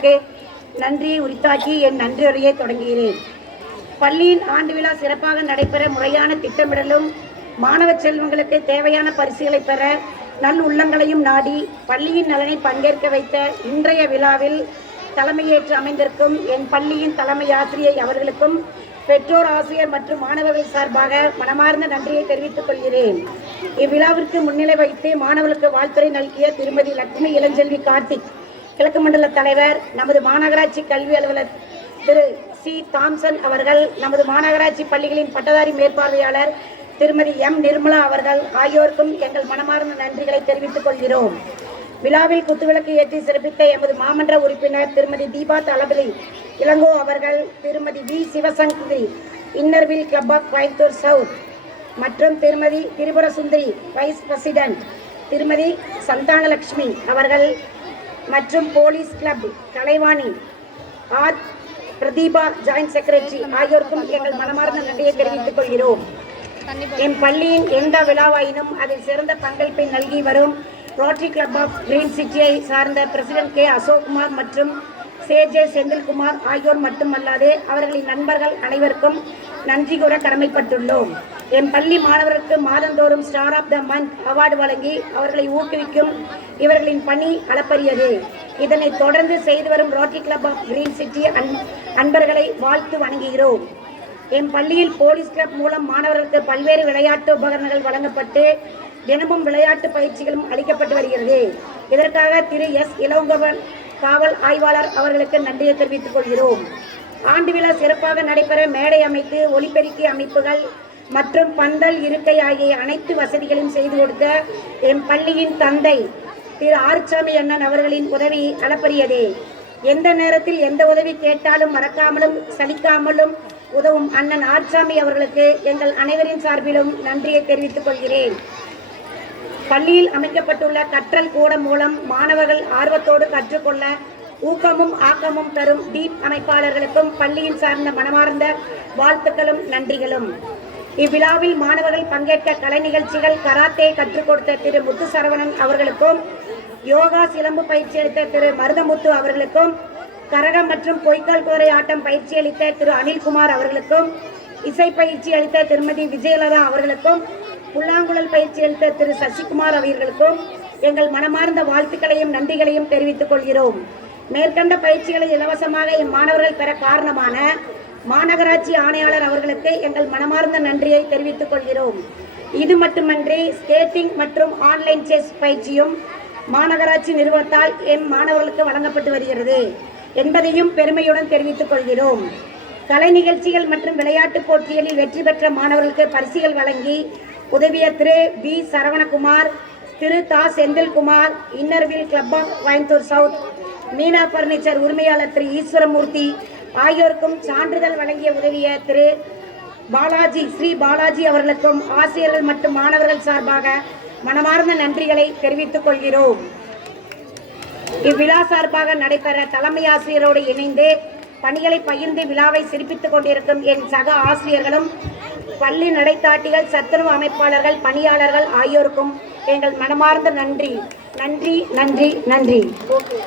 அவர்களுக்கு நன்றியை உரித்தாக்கி என் நன்றியுரையை தொடங்குகிறேன். பள்ளியின் ஆண்டு விழா சிறப்பாக நடைபெற முறையான திட்டமிடலும் மாணவ செல்வங்களுக்கு தேவையான பரிசுகளை பெற நல் உள்ளங்களையும் நாடி பள்ளியின் நலனை பங்கேற்க வைத்த இன்றைய விழாவில் தலைமையேற்று அமைந்திருக்கும் என் பள்ளியின் தலைமை ஆசிரியை அவர்களுக்கும் பெற்றோர், ஆசிரியர் மற்றும் மாணவர்கள் சார்பாக மனமார்ந்த நன்றியை தெரிவித்துக் கொள்கிறேன். இவ்விழாவிற்கு முன்னிலை வைத்து மாணவர்களுக்கு வாழ்த்துரை நல்கிய திருமதி லட்சுமி இளஞ்செல்வி கார்த்திக், கிழக்கு மண்டல தலைவர், நமது மாநகராட்சி கல்வி அலுவலர் திரு சி தாம்சன் அவர்கள், நமது மாநகராட்சி பள்ளிகளின் பட்டதாரி மேற்பார்வையாளர் திருமதி எம் நிர்மலா அவர்கள் ஆகியோருக்கும் எங்கள் மனமார்ந்த நன்றிகளை தெரிவித்துக் கொள்கிறோம். விழாவில் குத்துவிளக்கு ஏற்றி சிறப்பித்த எமது மாமன்ற உறுப்பினர் திருமதி தீபா தளபதி இளங்கோ அவர்கள், திருமதி V Sivasankari, inner wheel club of Coimbatore south மற்றும் திருமதி திரிபுர சுந்தரி வைஸ் பிரசிடென்ட் திருமதி சந்தானலட்சுமி அவர்கள் மற்றும் police club Kalaivani R Pratheeba joint secretary ஆகியோருக்கும் எங்கள் மனமார்ந்த நன்றியை தெரிவித்துக் கொள்கிறோம். என் பள்ளியின் எந்த விழாவாயினும் அதில் சிறந்த பங்களிப்பை நல்கி வரும் ரோட்டரி கிளப் ஆஃப் கிரீன் சிட்டியை சார்ந்த பிரசிடென்ட் கே அசோக்குமார் மற்றும் சேஜே செந்தில்குமார் ஆகியோர் மட்டுமல்லாது அவர்களின் நண்பர்கள் அனைவருக்கும் நன்றி கூற கடமைப்பட்டுள்ளோம். என் பள்ளி மாணவர்களுக்கு மாதந்தோறும் star of the month award வழங்கி அவர்களை ஊக்குவிக்கும் இவர்களின் பணி அளப்பரியது. இதனை தொடர்ந்து செய்து வரும் rotary club of green city அன்பர்களை வாழ்த்து வணங்குகிறோம். என் பள்ளியில் போலீஸ் கிளப் மூலம் மாணவர்களுக்கு பல்வேறு விளையாட்டு உபகரணங்கள் வழங்கப்பட்டு தினமும் விளையாட்டு பயிற்சிகளும் அளிக்கப்பட்டு வருகிறது. இதற்காக திரு எஸ் இளங்கோவன் காவல் ஆய்வாளர் அவர்களுக்கு நன்றியை தெரிவித்துக் கொள்கிறோம். ஆண்டு விழா சிறப்பாக நடைபெற மேடை அமைத்து ஒலிபெருக்கி அமைப்புகள் மற்றும் பந்தல், இருக்கை ஆகிய அனைத்து வசதிகளையும் செய்து கொடுத்த என் பள்ளியின் தந்தை திரு ஆறுசாமி அண்ணன் அவர்களின் உதவி அளப்பரியதே. எந்த நேரத்தில் எந்த உதவி கேட்டாலும் மறக்காமலும் சலிக்காமலும் உதவும் அண்ணன் ஆறுசாமி அவர்களுக்கு எங்கள் அனைவரின் சார்பிலும் நன்றியை தெரிவித்துக் கொள்கிறேன். பள்ளியில் அமைக்கப்பட்டுள்ள கற்றல் கூடம் மூலம் மாணவர்கள் ஆர்வத்தோடு கற்றுக்கொள்ள ஊக்கமும் ஆக்கமும் தரும் டீப் அமைப்பாளர்களுக்கும் பள்ளியின் சார்ந்த மனமார்ந்த வாழ்த்துக்களும் நன்றிகளும். இவ்விழாவில் மாணவர்கள் பங்கேற்க கலை நிகழ்ச்சிகள், கராத்தே கற்றுக் கொடுத்த திரு முத்து சரவணன் அவர்களுக்கும், யோகா சிலம்பு பயிற்சி அளித்த திரு மருதமுத்து அவர்களுக்கும், கரகம் மற்றும் பொய்க்கால் குதிரை ஆட்டம் பயிற்சி அளித்த திரு அனில்குமார் அவர்களுக்கும், இசை பயிற்சி அளித்த திருமதி விஜயலதா அவர்களுக்கும், புல்லாங்குழல் பயிற்சி அளித்த திரு சசிகுமார் அவர்களுக்கும் எங்கள் மனமார்ந்த வாழ்த்துக்களையும் நன்றிகளையும் தெரிவித்துக் கொள்கிறோம். மேற்கண்ட பயிற்சிகளை இலவசமாக மாணவர்கள் பெற காரணமான மாநகராட்சி ஆணையாளர் அவர்களுக்கு எங்கள் மனமார்ந்த நன்றியை தெரிவித்துக் கொள்கிறோம். இது மட்டுமன்றி ஸ்கேட்டிங் மற்றும் ஆன்லைன் செஸ் பயிற்சியும் மாநகராட்சி நிறுவனத்தால் எம் மாணவர்களுக்கு வழங்கப்பட்டு வருகிறது என்பதையும் பெருமையுடன் தெரிவித்துக் கொள்கிறோம். கலை நிகழ்ச்சிகள் மற்றும் விளையாட்டுப் போட்டிகளில் வெற்றி பெற்ற மாணவர்களுக்கு பரிசுகள் வழங்கி உதவிய திரு வி சரவணகுமார், திரு தா Senthilkumar, inner wheel club of Coimbatore south, Meena furniture உரிமையாளர் திரு ஈஸ்வரமூர்த்தி ஆகியோருக்கும் சான்றிதழ் வழங்கிய உதவிய திரு பாலாஜி, ஸ்ரீ பாலாஜி அவர்களுக்கும் ஆசிரியர்கள் மற்றும் மாணவர்கள் சார்பாக மனமார்ந்த நன்றிகளை தெரிவித்துக் கொள்கிறோம். இவ்விழா சார்பாக நடைபெற தலைமை ஆசிரியரோடு இணைந்து பணிகளை பகிர்ந்து விழாவை சிறப்பித்துக் கொண்டிருக்கும் என் சக ஆசிரியர்களும் பள்ளி நடைத்தாட்டிகள், சத்துணவு அமைப்பாளர்கள், பணியாளர்கள் ஆகியோருக்கும் எங்கள் மனமார்ந்த நன்றி நன்றி நன்றி நன்றி. ஓகே.